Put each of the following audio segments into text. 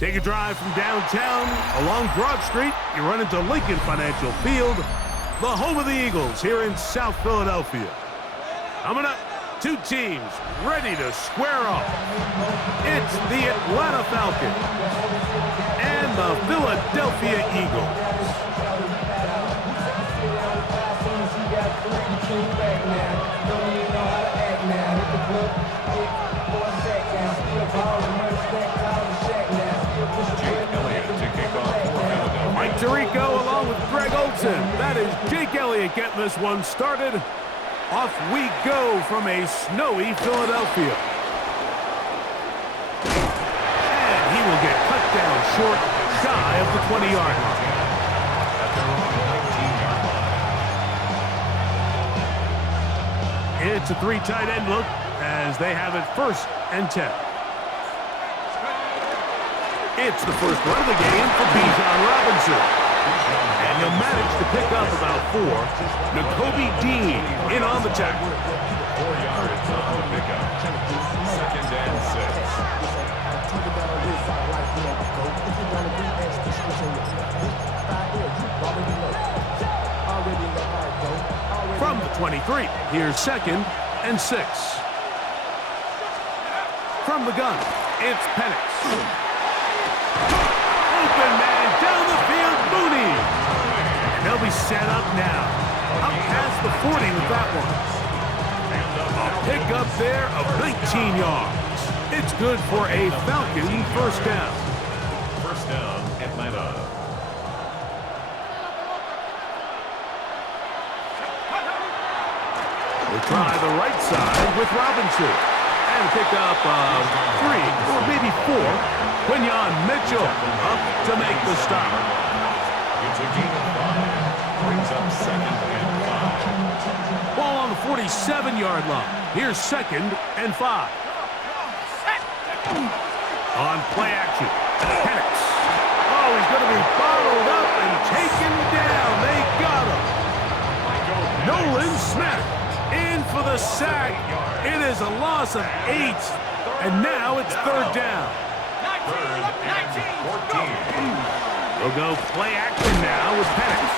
Take a drive from downtown along Broad Street. You run into Lincoln Financial Field, the home of the Eagles here in South Philadelphia. Coming up, two teams ready to square off. It's the Atlanta Falcons and the Philadelphia Eagles. Mike Tirico along with Greg Olson. That is Jake Elliott getting this one started. Off we go from a snowy Philadelphia. And he will get cut down short, shy of the 20-yard line. It's a three tight end look as they have it 1st and 10. It's the first run of the game for Bijan Robinson. And he'll manage to pick up about 4. Nakobe Dean in on the tackle. 4 yards on the pickup. 2nd and 6. From the 23, here's 2nd and 6. From the gun, it's Penix. Open man down the field, Mooney. And they'll be set up now. Up past the 40 with that one. A pickup there of 19 yards. It's good for a Falcon 1st down. 1st down, Atlanta. We'll try the right side with Robinson. And pick up 3 or maybe 4. Quinyon Mitchell up to make the stop. It's a gain of 5. Brings up 2nd and 5. Ball on the 47-yard line. Here's 2nd and 5. On play action, Penix. Oh, he's going to be bottled up and taken down. They got him. Nolan Smith in for the sack. It is a loss of 8, and now it's 3rd down. 3rd and 14. We'll go play action now with Penix.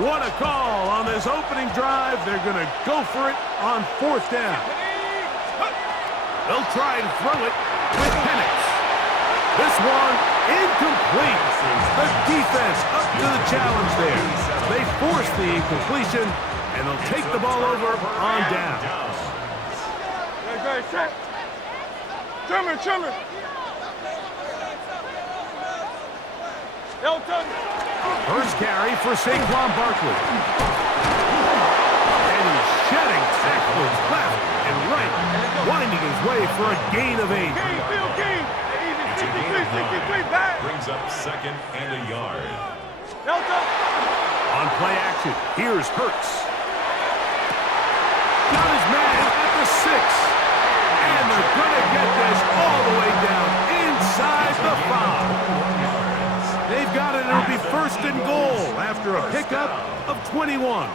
What a call on this opening drive. They're going to go for it on 4th down. They'll try and throw it with Penix. This one incomplete. The defense up to the challenge there. They force the incompletion, and they'll take the ball over on down. Trimmer. Elton. First carry for Saquon Barkley. And he's shedding tackles left and right, winding his way for a gain of 8. It's a gain of 9. Brings up 2nd and a yard. On play action, here's Hurts. Got his man at the 6. And they're going to get this all the way down inside the 5. They've got it. It'll be 1st and goal after a pickup of 21.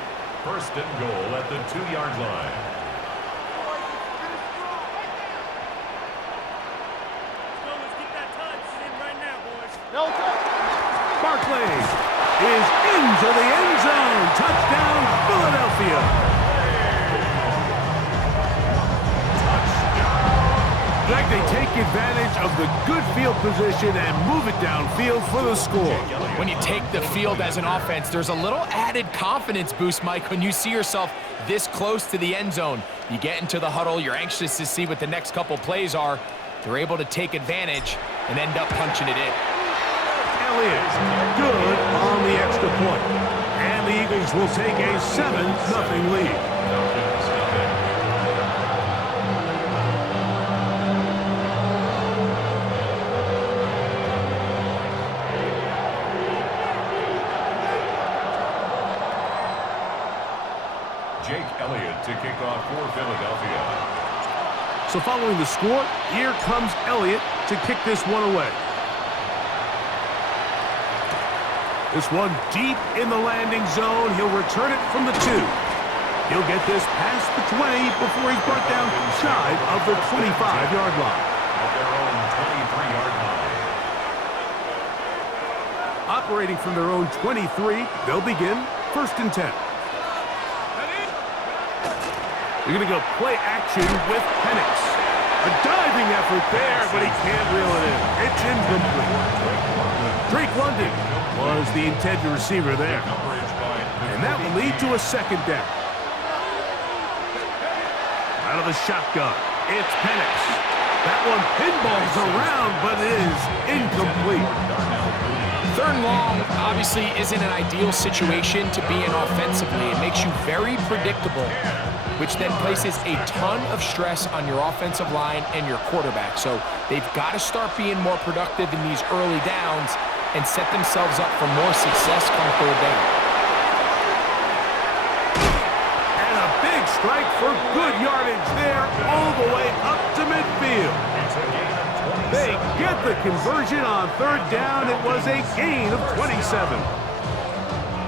1st and goal at the 2-yard line. Let's get that time in right now, boys. Barkley is into the end zone. Touchdown, Philadelphia. Greg, they take advantage of the good field position and move it downfield for the score. When you take the field as an offense, there's a little added confidence boost, Mike, when you see yourself this close to the end zone. You get into the huddle, you're anxious to see what the next couple plays are. They're able to take advantage and end up punching it in. Elliott, good on the extra point. And the Eagles will take a 7-0 lead. Jake Elliott to kick off for Philadelphia. So following the score, here comes Elliott to kick this one away. This one deep in the landing zone. He'll return it from the 2. He'll get this past the 20 before he's brought down shy of the 25-yard line. At their own 23-yard line. Operating from their own 23, they'll begin 1st and 10. They're going to go play action with Penix. A diving effort there, but he can't reel it in. It's incomplete. Drake London was the intended receiver there. And that will lead to a 2nd down. Out of the shotgun, it's Penix. That one pinballs around, but it is incomplete. 3rd and long obviously isn't an ideal situation to be in offensively. It makes you very predictable, which then places a ton of stress on your offensive line and your quarterback. So they've got to start being more productive in these early downs and set themselves up for more success come 3rd down. And a big strike for good yardage there all the way up to midfield. They get the conversion on 3rd down. It was a gain of 27.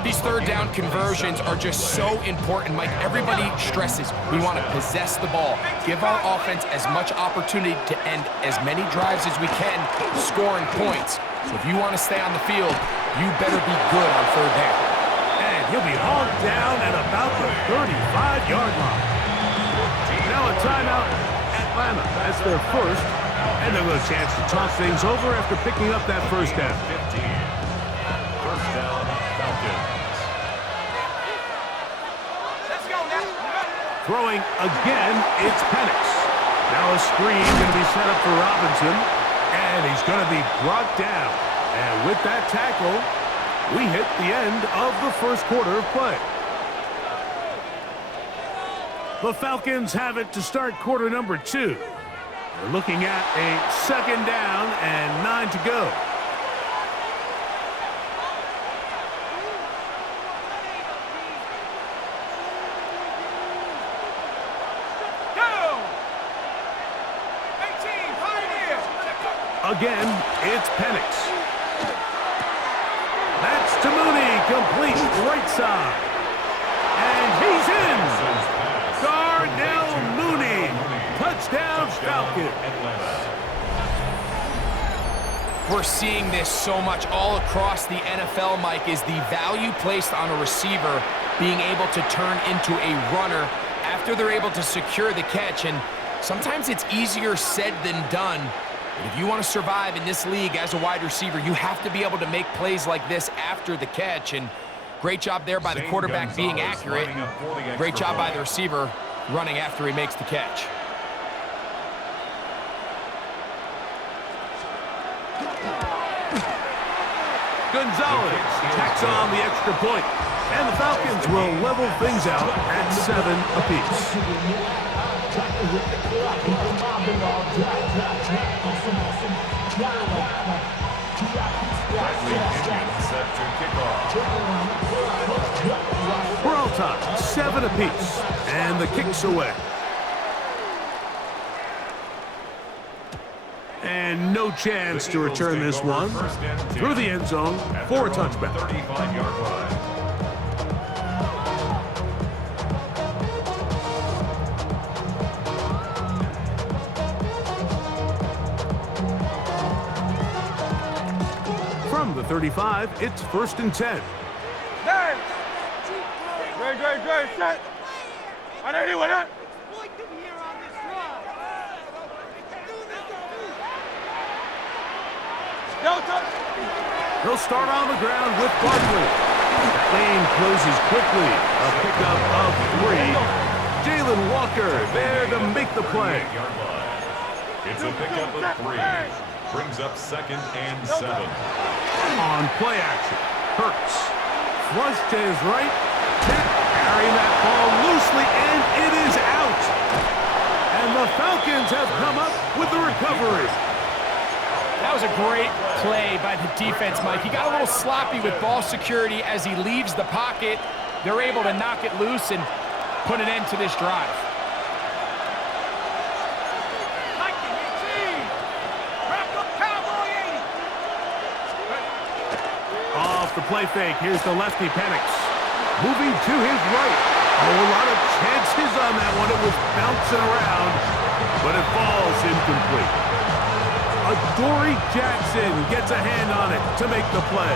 These 3rd down conversions are just so important, Mike. Everybody stresses we want to possess the ball, give our offense as much opportunity to end as many drives as we can, scoring points. So if you want to stay on the field, you better be good on 3rd down. And he'll be hauled down at about the 35-yard line. Now a timeout. Atlanta, that's their 1st. And they'll get a chance to talk things over after picking up that 1st down. 15. 1st down, Falcons. Throwing again, it's Penix. Now a screen going to be set up for Robinson. And he's going to be brought down. And with that tackle, we hit the end of the 1st quarter of play. The Falcons have it to start quarter number 2. We're looking at a 2nd down and 9 to go. Again, it's Penix. That's to Mooney, complete right side. And he's in. Darnell Mooney. Touchdown, Falcons. We're seeing this so much all across the NFL, Mike, is the value placed on a receiver being able to turn into a runner after they're able to secure the catch. And sometimes it's easier said than done. But if you want to survive in this league as a wide receiver, you have to be able to make plays like this after the catch. And great job there by the quarterback being accurate. Great job by the receiver running after he makes the catch. Gonzalez tacks on the extra point, and the Falcons will level things out at 7 apiece. We're all tied, 7 apiece, and the kick's away. And no chance to return this one through the end zone for a touchback. 35-yard line. From the 35, it's 1st and 10. Great, set. I know you want it. He'll start on the ground with Barkley. That lane closes quickly. A pickup of 3. Jalen Walker there to make the play. It's a pickup of 3. Brings up 2nd and 7. On play action, Hurts. Flush to his right. Carrying that ball loosely, and it is out. And the Falcons have come up with the recovery. That was a great play by the defense, Mike. He got a little sloppy with ball security as he leaves the pocket. They're able to knock it loose and put an end to this drive. off the play fake. Here's the lefty, Penix. Moving to his right. Oh, a lot of chances on that one. It was bouncing around, but it falls incomplete. Adoree Jackson gets a hand on it to make the play.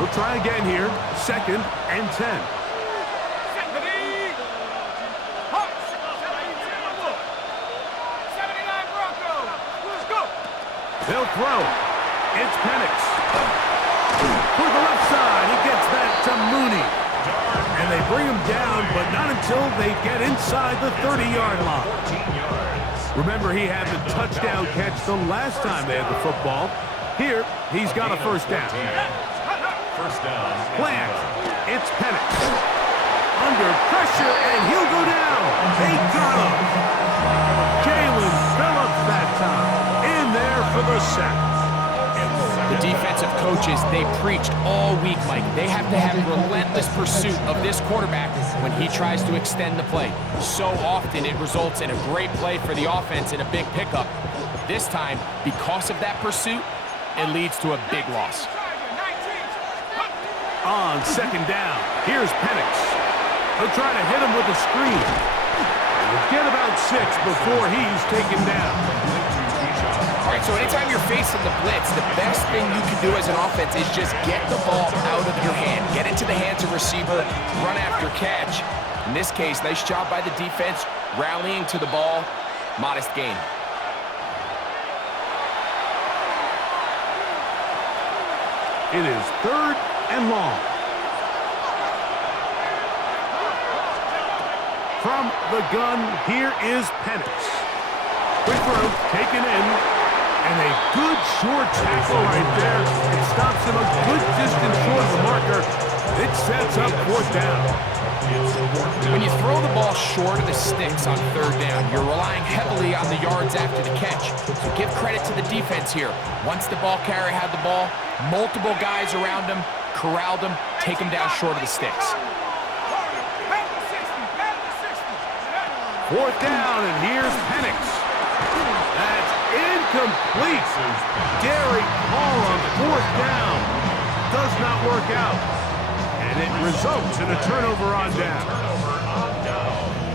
They'll try again here. 2nd and 10. They'll throw. It's Penix. For the left side, he gets that to Mooney. And they bring him down, but not until they get inside the 30-yard line. Remember, he had the touchdown catch the last time they had the football. Here, he's got a first down. First down. Plant. It's Penix. Under pressure, and he'll go down. They got him. Jalen Phillips that time. In there for the sack. The defensive coaches, they preached all week, Mike. They have to have relentless pursuit of this quarterback when he tries to extend the play. So often it results in a great play for the offense and a big pickup. This time, because of that pursuit, it leads to a big loss. On 2nd down, here's Penix. They'll try to hit him with a screen. He'll get about 6 before he's taken down. All right, so anytime you're facing the blitz, the best thing you can do as an offense is just get the ball out of your hand. Get into the hands of receiver, run after catch. In this case, nice job by the defense, rallying to the ball. Modest gain. It is 3rd and long. From the gun, here is Penix. Quick throw, taken in. And a good short tackle right there. It stops him a good distance short of the marker. It sets up 4th down. When you throw the ball short of the sticks on 3rd down, you're relying heavily on the yards after the catch. So give credit to the defense here. Once the ball carrier had the ball, multiple guys around him, corralled him, take him down short of the sticks. 4th down, and here's Penix. That's incomplete. Derek Hall on 4th down. Does not work out. And it results in a turnover on down.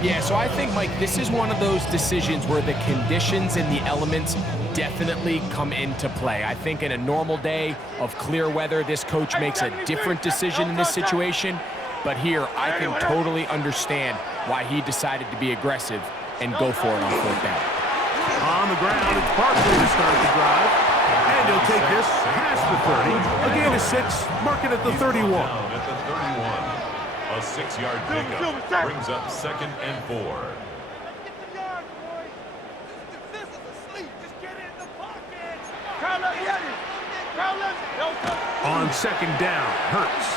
Yeah, so I think, Mike, this is one of those decisions where the conditions and the elements definitely come into play. I think in a normal day of clear weather, this coach makes a different decision in this situation. But here, I can totally understand why he decided to be aggressive and go for it on 4th down. On the ground, it's Barkley to start the drive. And he'll take this past the 30. A gain of 6, mark it at the 31. At the 31. A 6-yard pickup brings up 2nd and 4. On 2nd down, Hurts.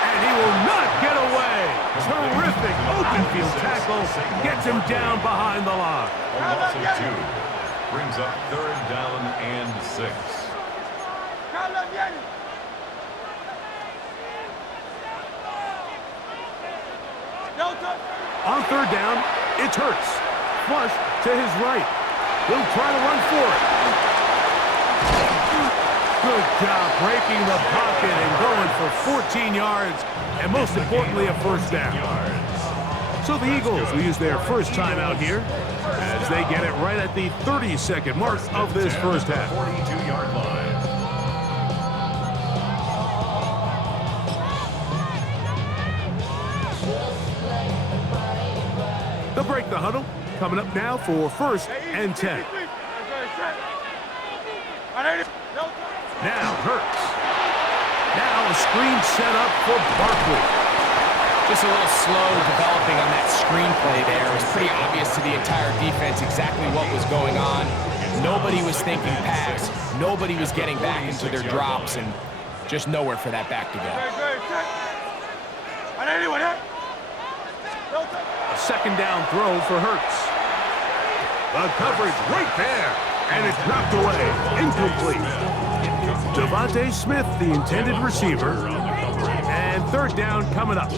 And he will not get away. Terrific open field tackle. Gets him down behind the line. A loss of 2. Brings up 3rd down and 6. On 3rd down, it's Hurts. Flush to his right. He'll try to run for it. Good job breaking the pocket and going for 14 yards, and most importantly, a 1st down. So the Eagles will use their first timeout here as they get it right at the 30-second mark of this first half. 42-yard line. They'll break the huddle. Coming up now for 1st and 10. Now Hurts. Now a screen set up for Barkley. Just a little slow developing on that screenplay there. It was pretty obvious to the entire defense exactly what was going on. Nobody was thinking pass. Nobody was getting back into their drops, and just nowhere for that back to go. A 2nd down throw for Hurts. The coverage right there, and it's knocked away. Incomplete. Devontae Smith, the intended receiver, and 3rd down coming up.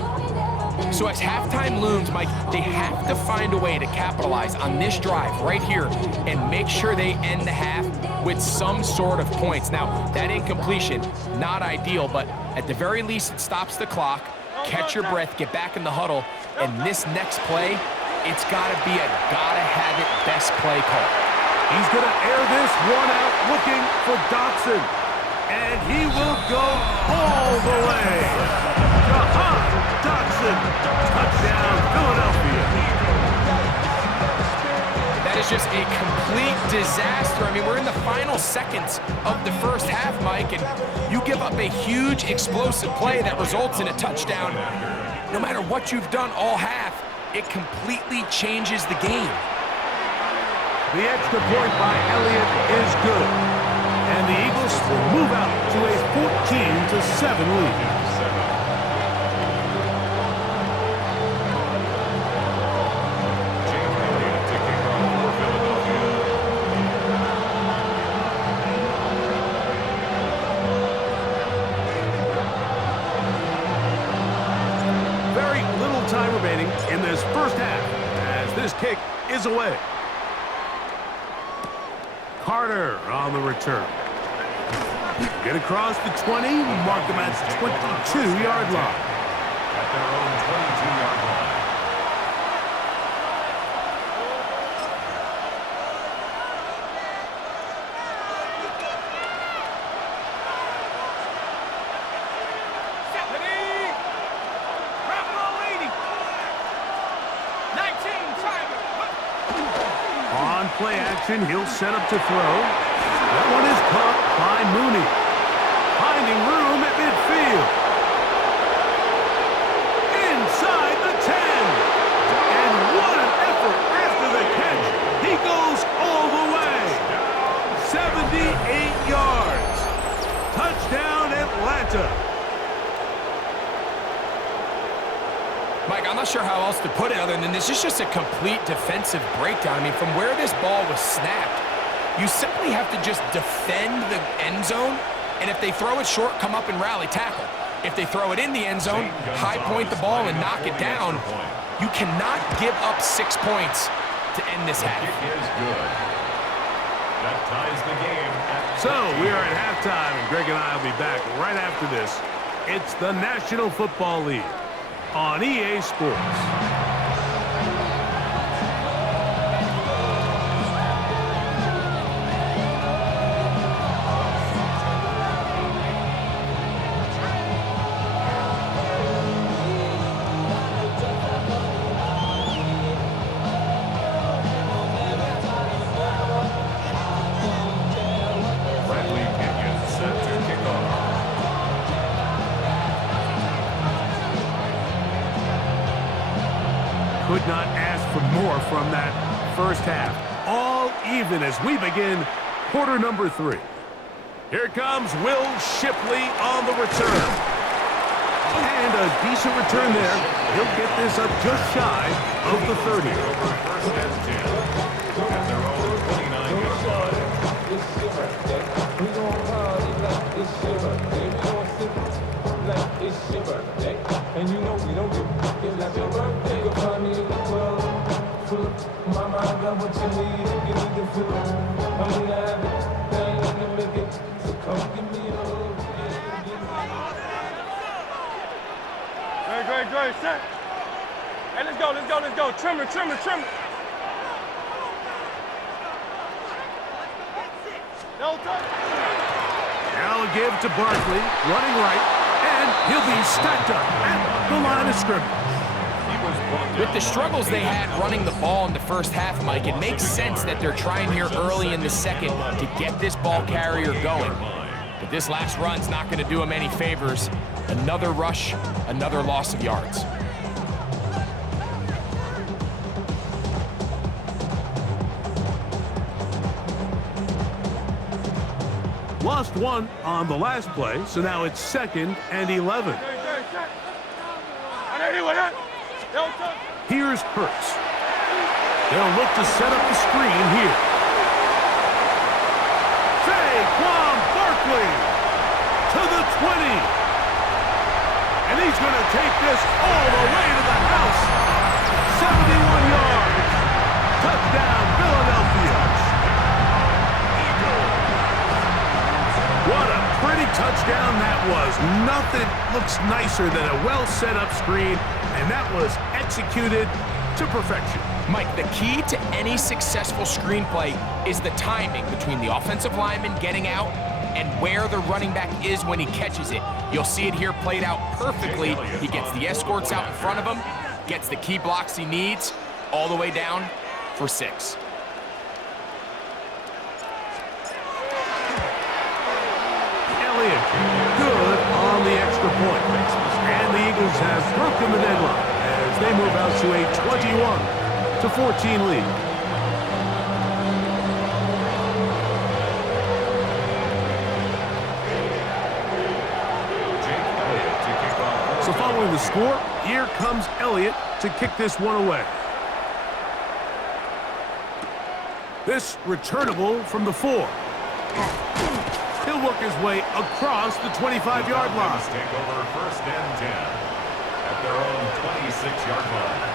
So as halftime looms, Mike, they have to find a way to capitalize on this drive right here and make sure they end the half with some sort of points. Now, that incompletion, not ideal, but at the very least, it stops the clock. Catch your breath, get back in the huddle, and this next play, it's gotta be a gotta-have-it best play call. He's gonna air this one out looking for Dotson. And he will go all the way. Dotson, touchdown, Philadelphia. That is just a complete disaster. I mean, we're in the final seconds of the first half, Mike, and you give up a huge explosive play that results in a touchdown. No matter what you've done all half, it completely changes the game. The extra point by Elliott is good. And the Eagles will move out to a 14-7 lead. Very little time remaining in this first half as this kick is away. Carter on the return. Get across the 20, mark them at the 22-yard line. At their own 22-yard line. On play action, he'll set up to throw. That one is caught by Mooney. Finding room at midfield. Inside the 10. And what an effort after the catch. He goes all the way. 78 yards. Touchdown, Atlanta. Mike, I'm not sure how else to put it other than this is just a complete defensive breakdown. I mean, from where this ball was snapped, you simply have to just defend the end zone, and if they throw it short, come up and rally tackle. If they throw it in the end zone, high point the ball and knock it down. You cannot give up 6 points to end this half. It is good. That ties the game. So we are at halftime, and Greg and I will be back right after this. It's the National Football League on EA Sports. Bradley Pinion set to kick off. Could not ask for more from that first half. All even as we begin quarter number 3. Here comes Will Shipley on the return. And a decent return there. He'll get this up just shy of the 30. First and 10. At their own 29-yard line. And you know we don't give like your birthday. You'll find me in the club. My mind got what you need. You need to feel it. I'm gonna have it. Thing in the make it. So come give me a hug. Great, set. Hey, let's go. Trim it. No touch. Now a give to Barkley, running right, and he'll be stacked up at the line of scrimmage. With the struggles they had running the ball in the first half, Mike, it makes sense that they're trying here early in the second to get this ball carrier going. But this last run's not going to do him any favors. Another rush, another loss of yards. Lost one on the last play, so now it's 2nd and 11. Here's Hurts. They'll look to set up the screen here. Saquon Barkley to the 20. And he's going to take this all the way to the house. 71 yards. Touchdown, Philadelphia. looks nicer than a well-set-up screen, and that was executed to perfection. Mike, the key to any successful screenplay is the timing between the offensive lineman getting out and where the running back is when he catches it. You'll see it here played out perfectly. He gets the escorts out in front of him, gets the key blocks he needs, all the way down for 6. Elliott, good on the extra point. And the Eagles have broken the deadlock as they move out to a 21-14 lead. So following the score, here comes Elliott to kick this one away. This returnable from the 4. He'll work his way across the 25-yard line. Take over 1st and 10 at their own 26-yard line.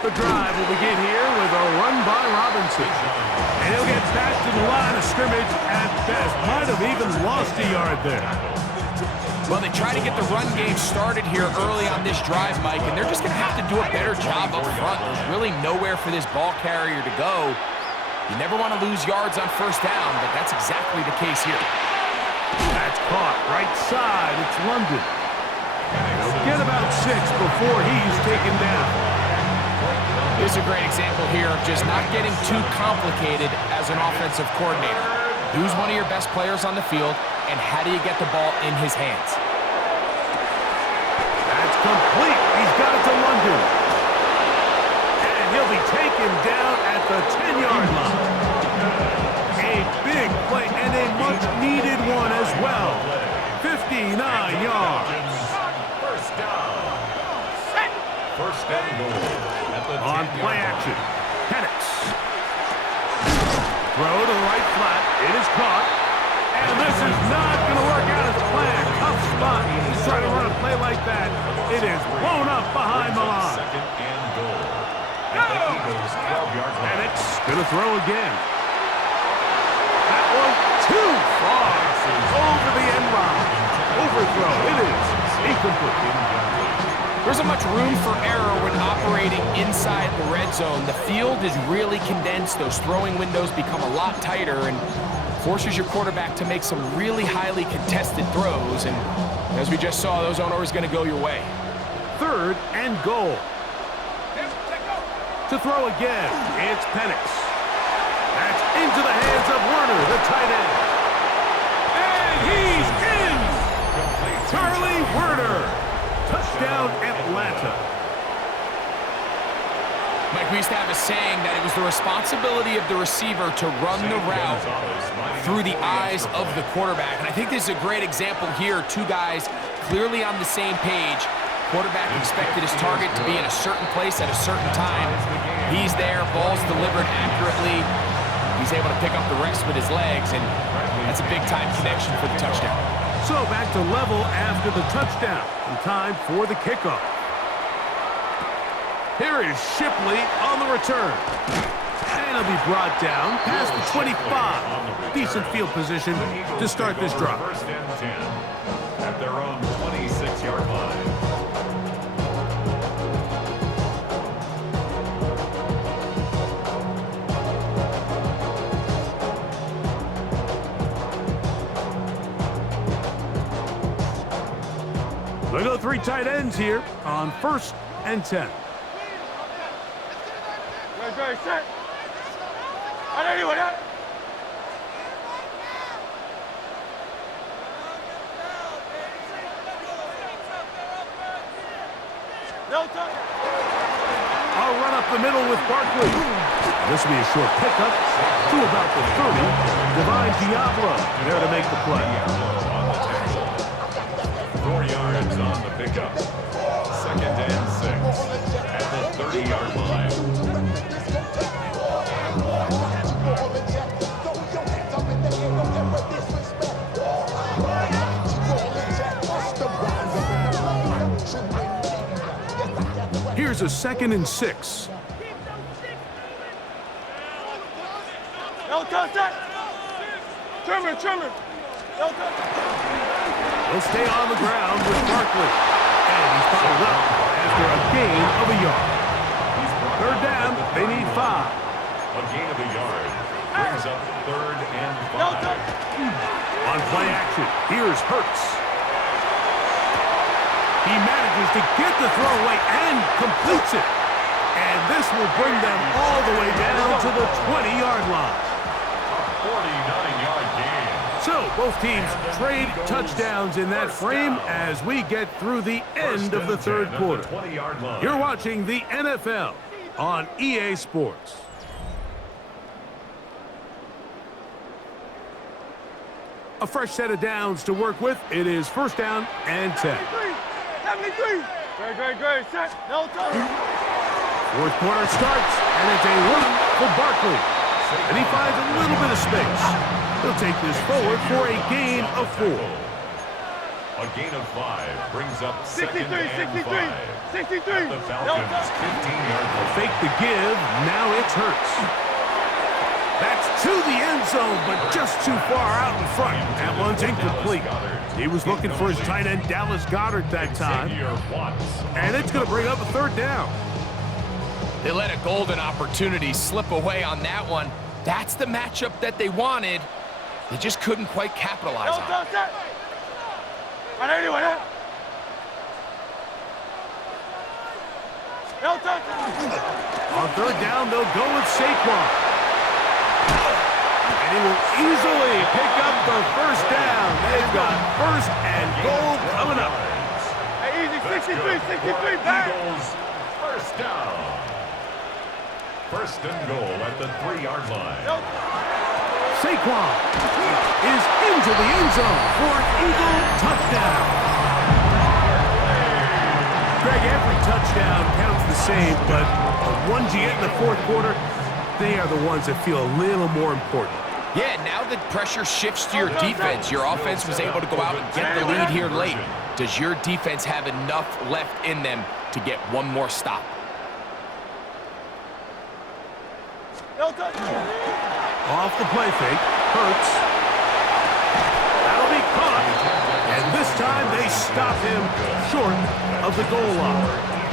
The drive will begin here with a run by Robinson. And he'll get back to the line of scrimmage at best. Might have even lost a yard there. Well, they try to get the run game started here early on this drive, Mike, and they're just going to have to do a better job up front. There's really nowhere for this ball carrier to go. You never want to lose yards on 1st down, but that's exactly the case here. That's caught right side. It's London. He'll get about 6 before he's taken down. Here's a great example here of just not getting too complicated as an offensive coordinator. Who's one of your best players on the field, and how do you get the ball in his hands? That's complete. He's got it to London. And he'll be taken down at the 10-yard line. A big play and a much-needed one as well. 59 yards. 1st down. 1st and goal. On play action, Penix. Throw to the right flat. It is caught. And this is not going to work out as planned. Tough spot. He's trying to run a play like that. It is blown up behind the line. 2nd and goal. At the Eagles' 12-yard line. Penix going to throw again. That one too far. Over the end line. Overthrow. It is incomplete. There isn't much room for error when operating inside the red zone. The field is really condensed. Those throwing windows become a lot tighter and forces your quarterback to make some really highly contested throws. And as we just saw, those aren't always going to go your way. 3rd and goal. To throw again, it's Penix. That's into the hands of Werner, the tight end. And he's in! Charlie Werner. Touchdown, Atlanta. Mike, we used to have a saying that it was the responsibility of the receiver to run the route through the eyes of the quarterback. And I think this is a great example here. 2 guys clearly on the same page. Quarterback expected his target to be in a certain place at a certain time. He's there, ball's delivered accurately. He's able to pick up the rest with his legs, and that's a big-time connection for the touchdown. So back to level after the touchdown, and time for the kickoff. Here is Shipley on the return. And he'll be brought down past the 25. Decent field position to start this drive. 1st and 10 at their own 26-yard line. They go 3 tight ends here on 1st and 10. Ready, set. Anyone up? No time. I'll run up the middle with Barkley. This will be a short pickup to about the 30. Divine Diablo there to make the play. on the pickup. 2nd and 6 at the 30-yard line. Here's a 2nd and 6. No contact. Trimmer. No contact. He'll stay on the ground with Barkley. And he's fouled up after a gain of a yard. 3rd down, they need 5. A gain of a yard brings up 3rd and 5. On play action, here's Hurts. He manages to get the throw away and completes it. And this will bring them all the way down to the 20-yard line. A 49-yard gain. So both teams trade touchdowns in that frame as we get through the end of the 3rd quarter. You're watching the NFL on EA Sports. A fresh set of downs to work with. It is 1st down and 10. 73. Great. Set. No touch. 4th quarter starts, and it's a run for Barkley. And he finds a little bit of space. He'll take this forward for a gain of 4. A gain of 5 brings up 63. 2nd and 5. 63. The Falcons 15-yard line. Fake the give. Now it's Hurts. That's to the end zone, but just too far out in front. That one's incomplete. He was looking for his tight end, Dallas Goedert, that time. And it's going to bring up a 3rd down. They let a golden opportunity slip away on that one. That's the matchup that they wanted. They just couldn't quite capitalize on it. On 3rd down, they'll go with Saquon. And he will easily pick up the 1st down. They've got 1st and goal coming up. Hey, easy. 63. Back. Eagles, 1st down. 1st and goal at the 3-yard line. Saquon is into the end zone for an Eagle touchdown. Greg, every touchdown counts the same, but the ones you get in the 4th quarter, they are the ones that feel a little more important. Yeah, now the pressure shifts to your defense. Your offense was able to go out and get the lead here late. Does your defense have enough left in them to get one more stop? Off the play fake, Hurts. That'll be caught. And this time they stop him short of the goal line.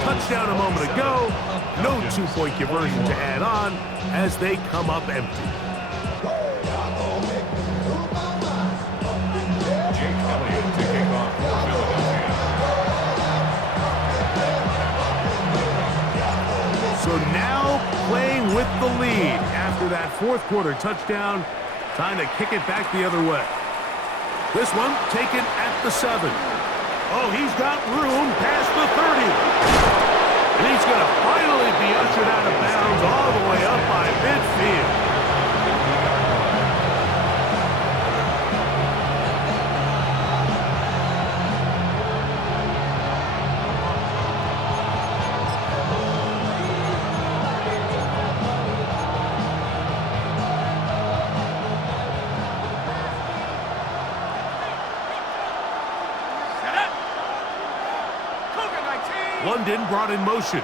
Touchdown a moment ago. No 2-point conversion to add on as they come up empty. So now playing with the lead after that 4th quarter touchdown. Time to kick it back the other way. This one taken at the 7. Oh, he's got room past the 30. And he's going to finally be ushered out of bounds all the way up by midfield. London brought in motion.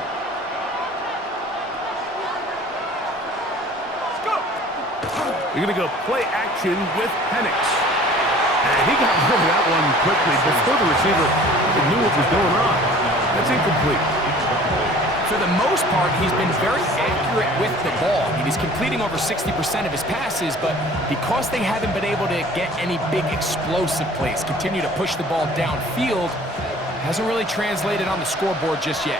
You're going to go play action with Penix. And he got rid of that one quickly before the receiver knew what was going on. That's incomplete. For the most part, he's been very accurate with the ball. I mean, he's completing over 60% of his passes, but because they haven't been able to get any big explosive plays, continue to push the ball downfield, hasn't really translated on the scoreboard just yet.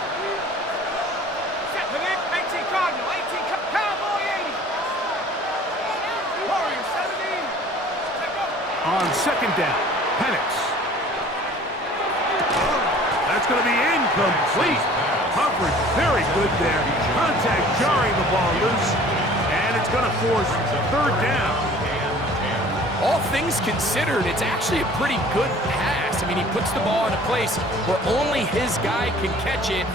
On 2nd down, Penix. That's going to be incomplete. Coverage very good there. Contact jarring the ball loose. And it's going to force 3rd down. all things considered, it's actually a pretty good pass. I mean, he puts the ball in a place where only his guy can catch it.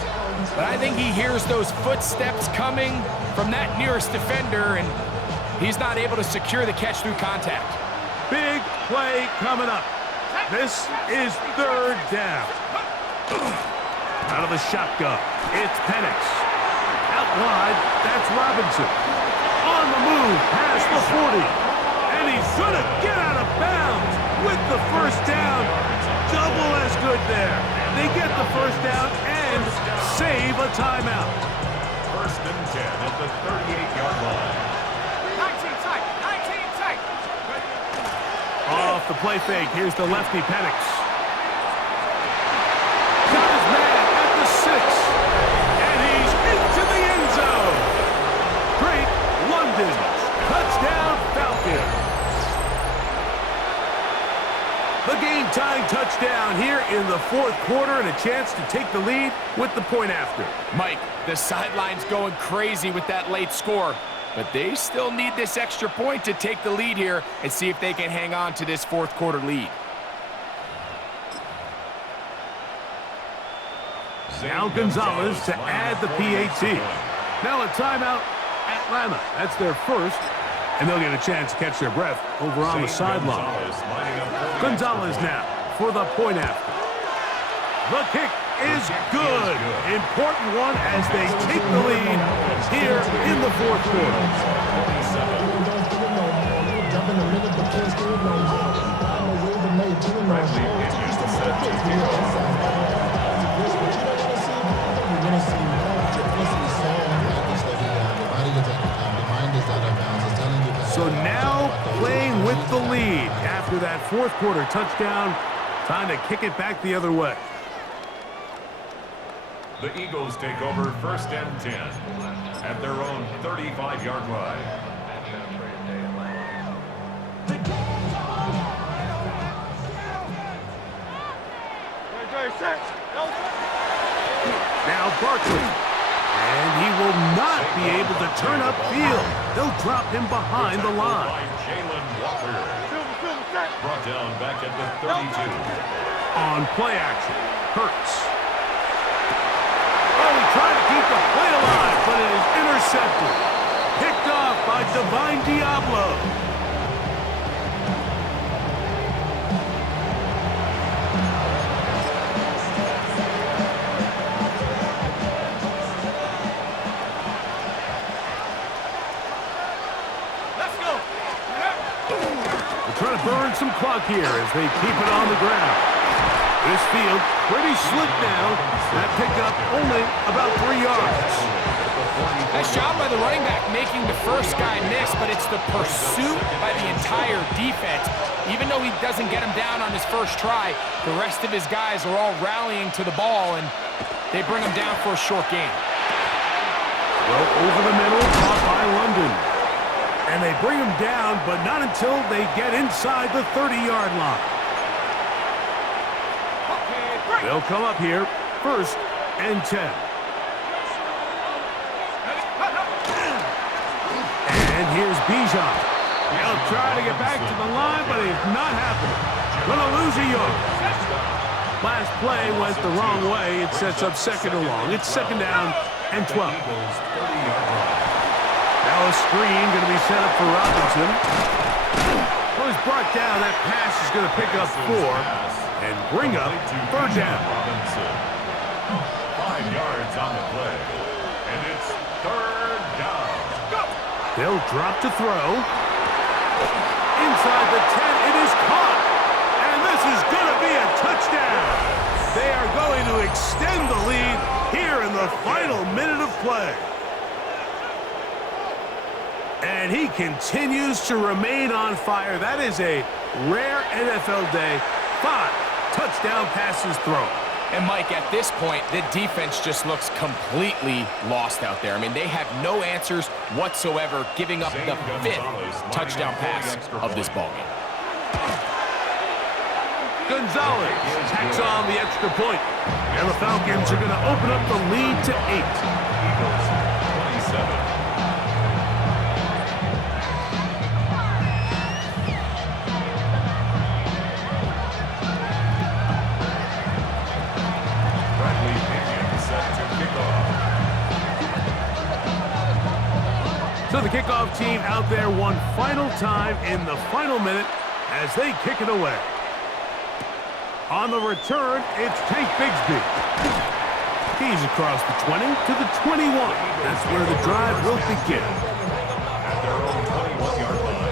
But I think he hears those footsteps coming from that nearest defender, and he's not able to secure the catch through contact. Big play coming up. This is third down. Out of the shotgun, it's Penix. Out wide, that's Robinson. On the move, past the 40. And he's going to get out of bounds with the first down. Double as good there. They get the first down and save a timeout. First and 10 at the 38-yard line. 19 tight, 19 tight. Off the play fake, here's the lefty Penix. Got his man at the 6. And he's into the end zone. Great London. Touchdown Falcons. The game-tying touchdown here in the fourth quarter and a chance to take the lead with the point after. Mike, the sideline's going crazy with that late score, but they still need this extra point to take the lead here and see if they can hang on to this fourth quarter lead. Now Gonzalez to add the PAT. Now a timeout, Atlanta. That's their first, and they'll get a chance to catch their breath over on the sideline. Gonzalez now for the point after. The kick is good. Important one as they take the lead here in the fourth quarter. So now playing with the lead after that fourth quarter touchdown. Time to kick it back the other way. The Eagles take over first and 10 at their own 35-yard line. Now Barkley. And he will not be able to turn upfield. They'll drop him behind the line. Brought down back at the 32. On play action, Hurts. Oh, he tried to keep the play alive, but it is intercepted. Picked off by Divine Diablo. Trying to burn some clock here as they keep it on the ground. This field pretty slick now. That pickup only about 3 yards. Nice job by the running back making the first guy miss, but it's the pursuit by the entire defense. Even though he doesn't get him down on his first try, the rest of his guys are all rallying to the ball, and they bring him down for a short gain. Well, over the middle, caught by London. And they bring him down, but not until they get inside the 30-yard line. They'll come up here, first and 10. And here's Bijan. He'll try to get back to the line, but it's not happening. Gonna lose a yard. Last play went the wrong way. It sets up second and long. It's second down and 12. Now a screen going to be set up for Robinson. Well, he's brought down. That pass is going to pick up 4 and bring up third down. 5 yards on the play, and it's third down. They'll drop to throw. Inside the 10, it is caught. And this is going to be a touchdown. They are going to extend the lead here in the final minute of play. And he continues to remain on fire. That is a rare NFL day. 5 touchdown passes thrown. And Mike, at this point, the defense just looks completely lost out there. I mean, they have no answers whatsoever, giving up the 5th touchdown pass of this ballgame. Gonzalez tacks on the extra point. And the Falcons are going to open up the lead to 8. Eagles 27. So the kickoff team out there one final time in the final minute as they kick it away. On the return, it's Tank Bigsby. He's across the 20 to the 21. That's where the drive will begin. At their own 21-yard line.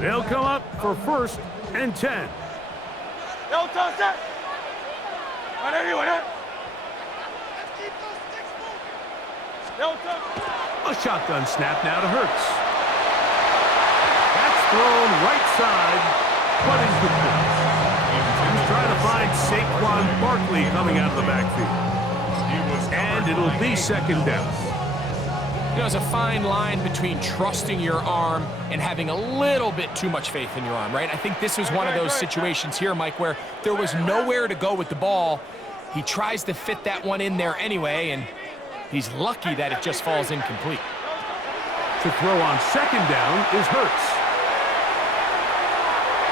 They'll come up for 1st and 10. No touch that. On anyone, huh? No touch. A shotgun snap now to Hurts. That's thrown right side, but incomplete. He's trying to find Saquon Barkley coming out of the backfield. And it'll be 2nd down. You know, there's a fine line between trusting your arm and having a little bit too much faith in your arm, right? I think this was one of those situations here, Mike, where there was nowhere to go with the ball. He tries to fit that one in there anyway, and he's lucky that it just falls incomplete. To throw on 2nd down is Hurts.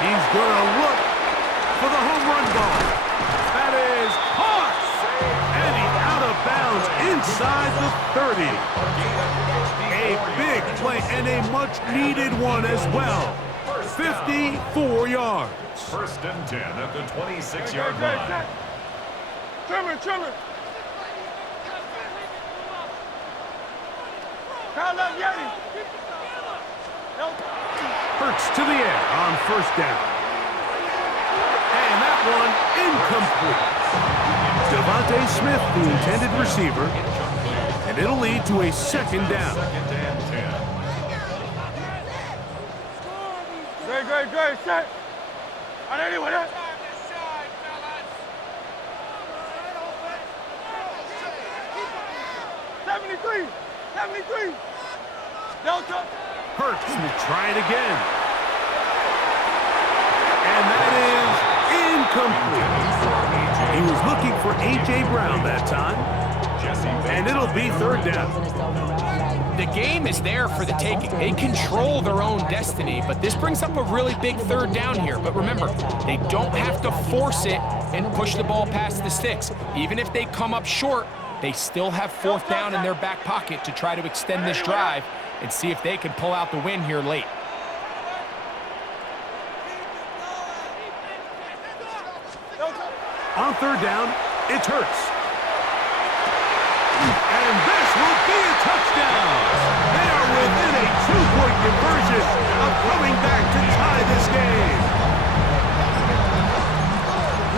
He's going to look for the home run ball. That is caught. And he's out of bounds inside the 30. A big play and a much-needed one as well. 54 yards. 1st and 10 at the 26-yard line. Trimmer. Kyle up, Yeti. No. Hurts to the air on 1st down. And that one incomplete. Devontae Smith, the intended receiver, and it'll lead to a 2nd down. 2nd and 10. Great, set. On anyone, huh? 73. Delta. Hurts will try it again. And that is incomplete. He was looking for A.J. Brown that time. And it'll be 3rd down. The game is there for the taking. They control their own destiny, but this brings up a really big 3rd down here. But remember, they don't have to force it and push the ball past the sticks. Even if they come up short, they still have 4th down in their back pocket to try to extend this drive and see if they can pull out the win here late. On 3rd down, it's Hurts. And this will be a touchdown. They are within a 2-point conversion of coming back to tie this game.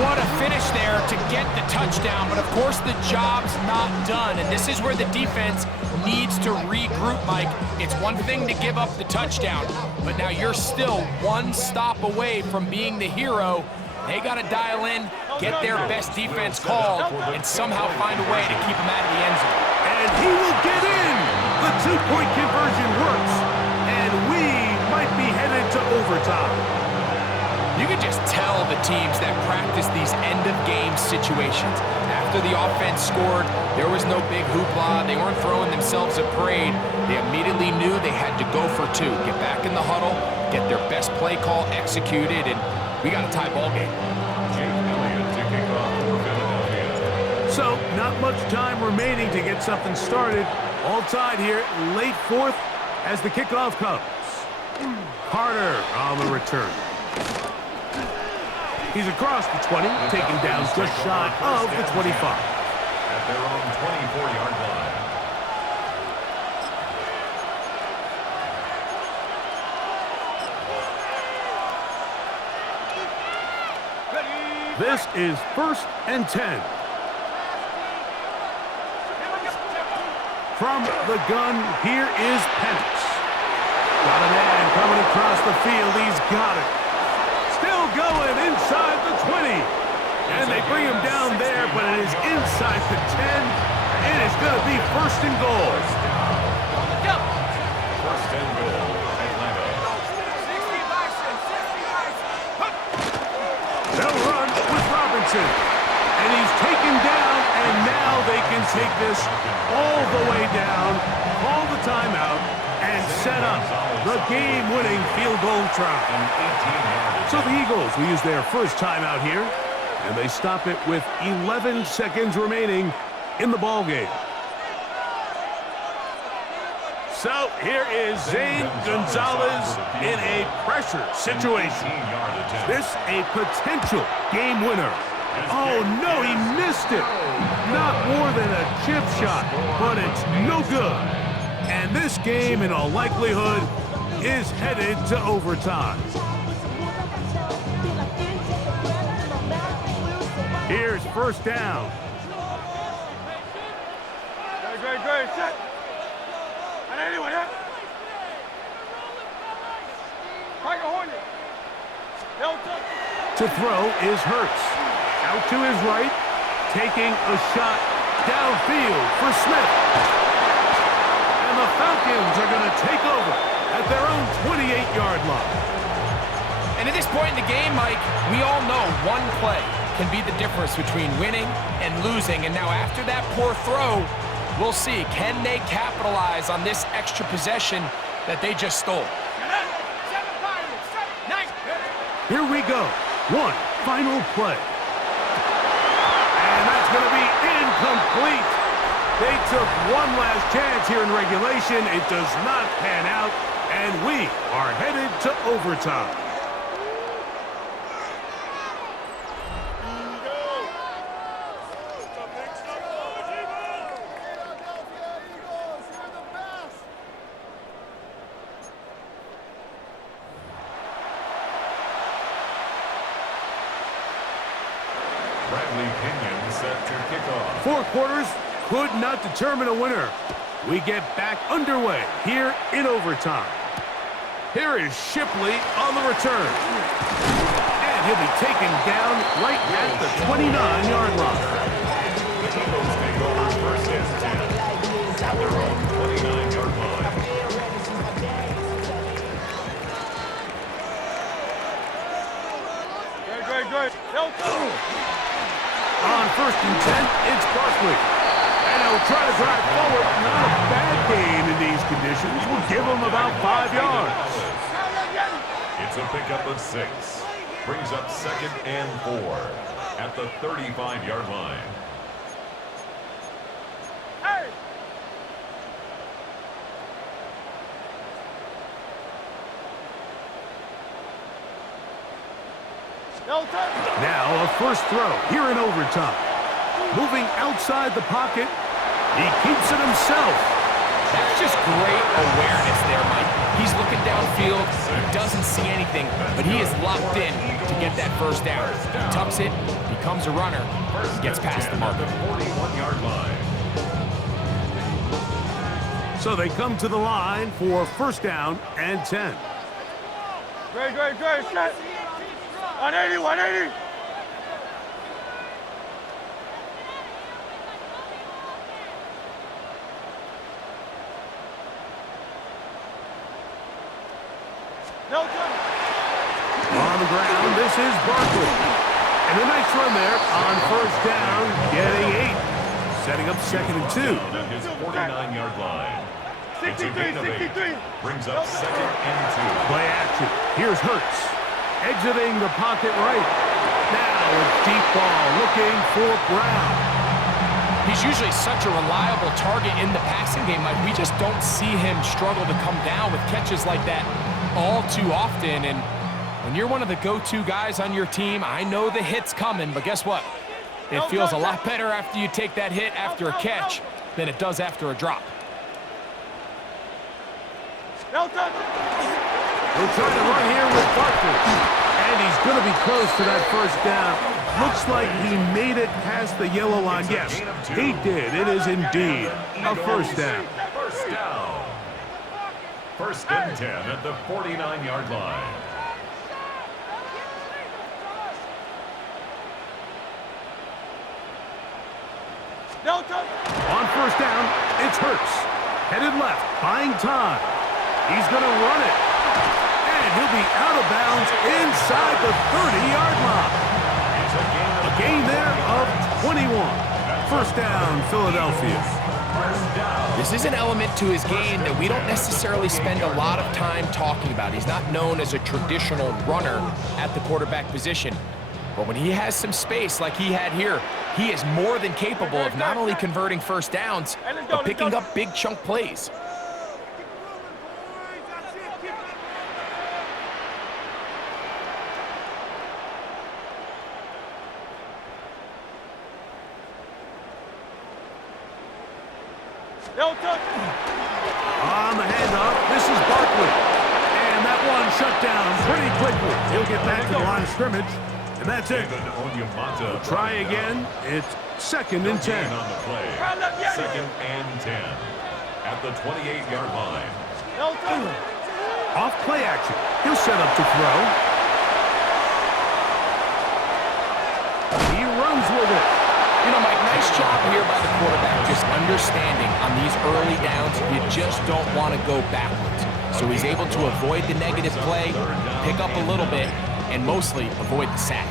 What a finish there to get the touchdown, but of course the job's not done, and this is where the defense needs to regroup, Mike. It's one thing to give up the touchdown, but now you're still one stop away from being the hero. They got to dial in, get their best defense called, and somehow find a way to keep them out of the end zone. And he will get in. The 2-point conversion works, and we might be headed to overtime. You can just tell the teams that practice these end-of-game situations. After the offense scored, there was no big hoopla. They weren't throwing themselves a parade. They immediately knew they had to go for 2. Get back in the huddle, get their best play call executed, and we got a tie ball game. Jake Elliott to kick off for Philadelphia. So, not much time remaining to get something started. All tied here, late 4th as the kickoff comes. Carter on the return. He's across the 20, taken down just shy of the 25. At their own 24-yard line. This is 1st and 10. From the gun, here is Penix. Got a man coming across the field. He's got it. Still going inside the 20. And they bring him down there, but it is inside the 10. It is going to be 1st and goal. 1st and goal, Atlanta. They'll run with Robinson. And he's taken down, and now they can take this all the way down, call the timeout, and set up the game-winning field goal try. So the Eagles will use their first timeout here, and they stop it with 11 seconds remaining in the ballgame. So here is Zane Gonzalez in a pressure situation. This a potential game winner. Oh, no, he missed it. Not more than a chip shot, but it's no good. And this game, in all likelihood, is headed to overtime. Here's first down. Great, set. To throw is Hurts. Out to his right, taking a shot downfield for Smith. And the Falcons are going to take over at their own 28-yard line. And at this point in the game, Mike, we all know one play can be the difference between winning and losing. And now after that poor throw, we'll see, can they capitalize on this extra possession that they just stole? Here we go. One final play. And that's going to be incomplete. They took one last chance here in regulation. It does not pan out, and we are headed to overtime. Four quarters could not determine a winner. We get back underway here in overtime. Here is Shipley on the return. And he'll be taken down right at the 29-yard line. The Eagles take over first and 10 at their own 29-yard line. Great. On first and 10, it's Barkley. And he'll try to drive forward. Not a bad game in these conditions. We'll give him about 5 yards. It's a pickup of 6. Brings up second and 4 at the 35-yard line. Now a first throw here in overtime. Moving outside the pocket. He keeps it himself. That's just great awareness there, Mike. He's looking downfield. He doesn't see anything, but he is locked in to get that first down. He tucks it, becomes a runner, and gets past the marker. 41-yard line. So they come to the line for first down and 10. Great. Set. 180. On the ground, this is Barkley. And a nice run there on first down, getting 8. Setting up second and 2. At his 49-yard line. 63. Brings up second and 2. Play action. Here's Hurts. Exiting the pocket right. Now a deep ball looking for Brown. He's usually such a reliable target in the passing game. Like, we just don't see him struggle to come down with catches like that all too often. And when you're one of the go-to guys on your team, I know the hit's coming, but guess what? It feels a lot better after you take that hit after a catch than it does after a drop. We'll try to run here with Barkley. And he's going to be close to that first down. Looks like he made it past the yellow line. Yes, he did. It is indeed a first down. First down. First and 10 at the 49-yard line. On first down, it's Hurts. Headed left, buying time. He's going to run it. And he'll be out of bounds inside the 30-yard line. It's A gain there of 21. That's First down, Philadelphia. This is an element to his game that we don't necessarily spend a lot of time talking about. He's not known as a traditional runner at the quarterback position. But when he has some space like he had here, he is more than capable of not only converting first downs, but picking up big chunk plays. On the handoff, this is Barkley. And that one shut down pretty quickly. He'll get back to the line of scrimmage, and that's it. We'll try again. It's 2nd and 10. On the play. 2nd and 10 at the 28-yard line. Off play action. He'll set up to throw. He runs with it. You know, Mike, nice job here by the quarterback, just understanding on these early downs, you just don't want to go backwards. So he's able to avoid the negative play, pick up a little bit, and mostly avoid the sack.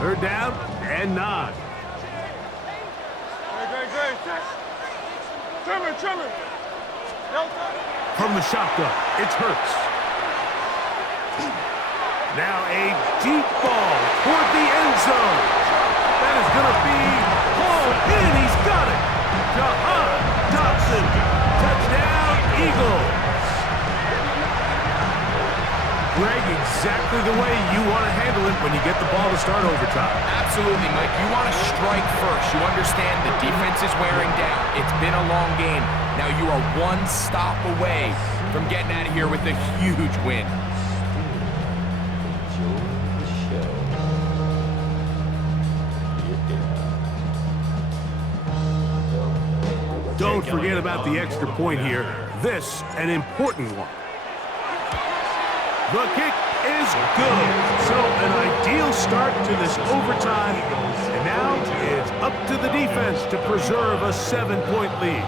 Third down and 9. From the shotgun, it's Hurts. Now a deep ball toward the end zone. That is going to be hauled in. He's got it. Jahan Dotson. Touchdown, Eagles. Greg, exactly the way you want to handle it when you get the ball to start overtime. Absolutely, Mike. You want to strike first. You understand the defense is wearing down. It's been a long game. Now you are one stop away from getting out of here with a huge win. Don't forget about the extra point here. This, an important one. The kick is good. So an ideal start to this overtime. And now it's up to the defense to preserve a 7-point lead.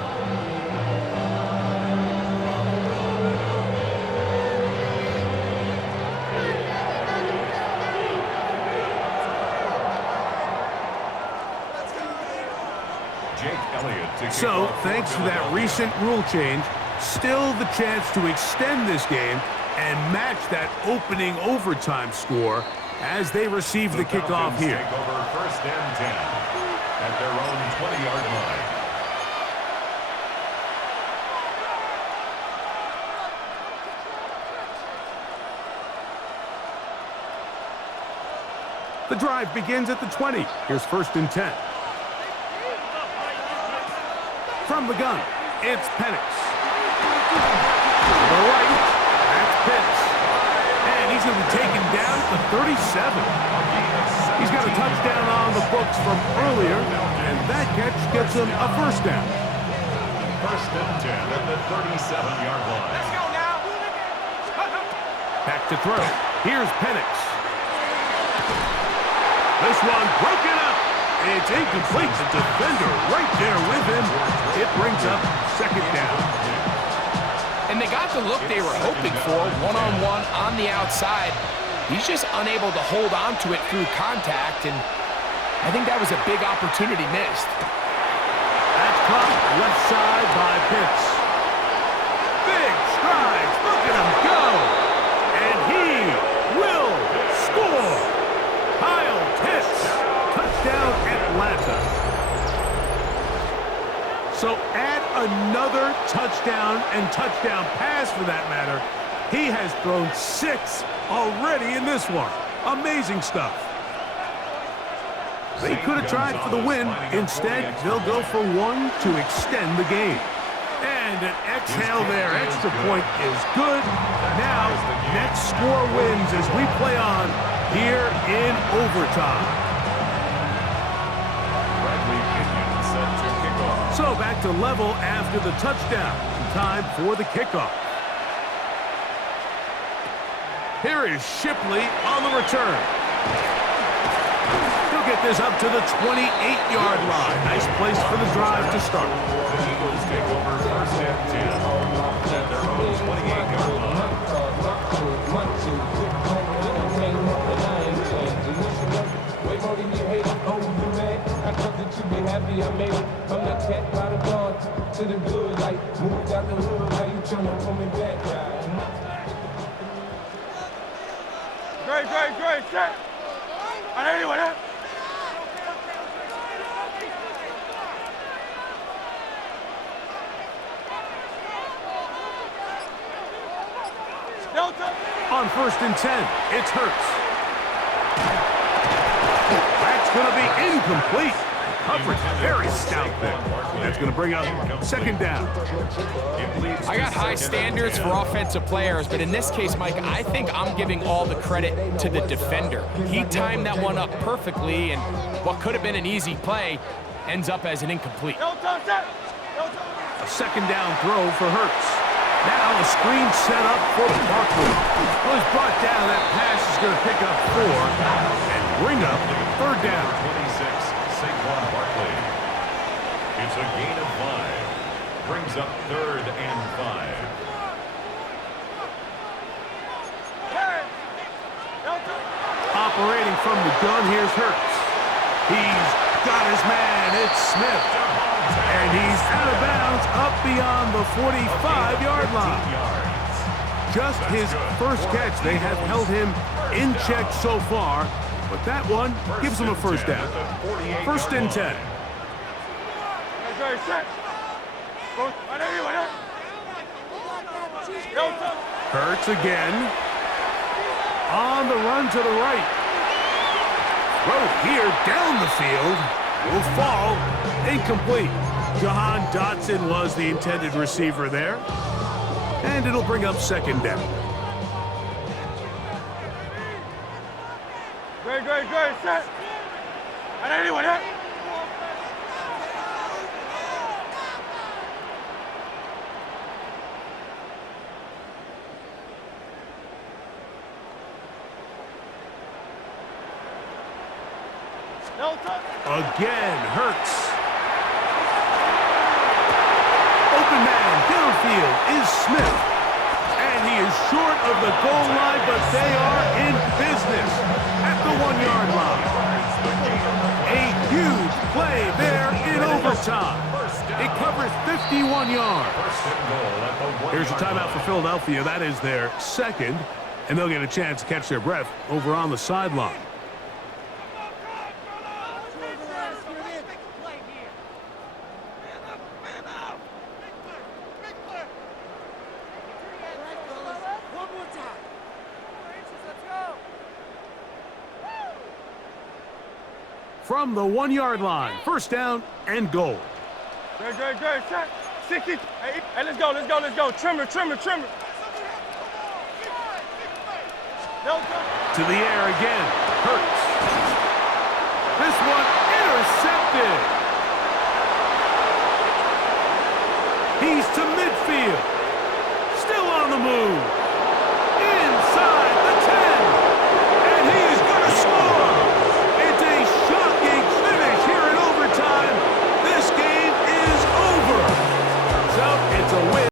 So, thanks to that recent rule change, still the chance to extend this game and match that opening overtime score as they receive the kickoff here. Take over 1st and 10 at their own 20-yard line. The drive begins at the 20. Here's 1st and 10. From the gun, it's Penix. To the right, that's Pitts. And he's going to be taken down at the 37. He's got a touchdown on the books from earlier, and that catch gets him a 1st down. 1st and 10 at the 37-yard line. Let's go now. Back to throw. Here's Penix. This one broken up. It's incomplete. The defender right there with him. It brings up 2nd down. And they got the look they were hoping for, one-on-one on the outside. He's just unable to hold on to it through contact, and I think that was a big opportunity missed. That's caught left side by Pitts. Big strides. Look at him go. And he will score. Kyle Pitts. Touchdown, Atlanta. So add another touchdown and touchdown pass for that matter. He has thrown 6 already in this one. Amazing stuff. They could have tried for the win. Instead, they'll go for one to extend the game. And an exhale there. Extra point is good. Now, next score wins as we play on here in overtime. So back to level after the touchdown. Time for the kickoff. Here is Shipley on the return. He'll get this up to the 28-yard line. Nice place for the drive to start. The Eagles take over 1st and 10 at their own 28-yard line. to the good, like moved out the hood, how you tryna pull me back, right? Great, set. Ada anyone, eh? Delta. On 1st and 10, it's Hurts. That's going to be incomplete. Coverage very stout there. That's going to bring up 2nd down. I got high standards for offensive players, but in this case, Mike, I think I'm giving all the credit to the defender. He timed that one up perfectly, and what could have been an easy play ends up as an incomplete. Delta, set. Delta. A 2nd down throw for Hurts. Now a screen set up for Barkley. Well, he's brought down. That pass is going to pick up 4 and bring up 3rd down. 26, Saquon Barkley. It's a gain of 5. Brings up 3rd and 5. Hey. Delta. Operating from the gun, here's Hurts. He's got his man. It's Smith. And he's out of bounds up beyond the 45-yard line. Just his first catch. They have held him in check so far, but that one gives him a 1st down. 1st and 10. Great, set. Ada anyone, eh? Delta. Hurts again. On the run to the right. Throw here down the field. Will fall. Incomplete. Jahan Dotson was the intended receiver there. And it'll bring up 2nd down. Great, set. Ada anyone, eh? Delta. Again, Hurts. Open man downfield is Smith. And he is short of the goal line, but they are in business at the 1-yard line. A huge play there in overtime. It covers 51 yards. Here's a timeout for Philadelphia. That is their 2nd, and they'll get a chance to catch their breath over on the sideline. From the 1-yard line, 1st down and goal. Great, set. 60. Hey, let's go. Trimmer. Delta. To the air again, Hurts. This one intercepted. He's to midfield.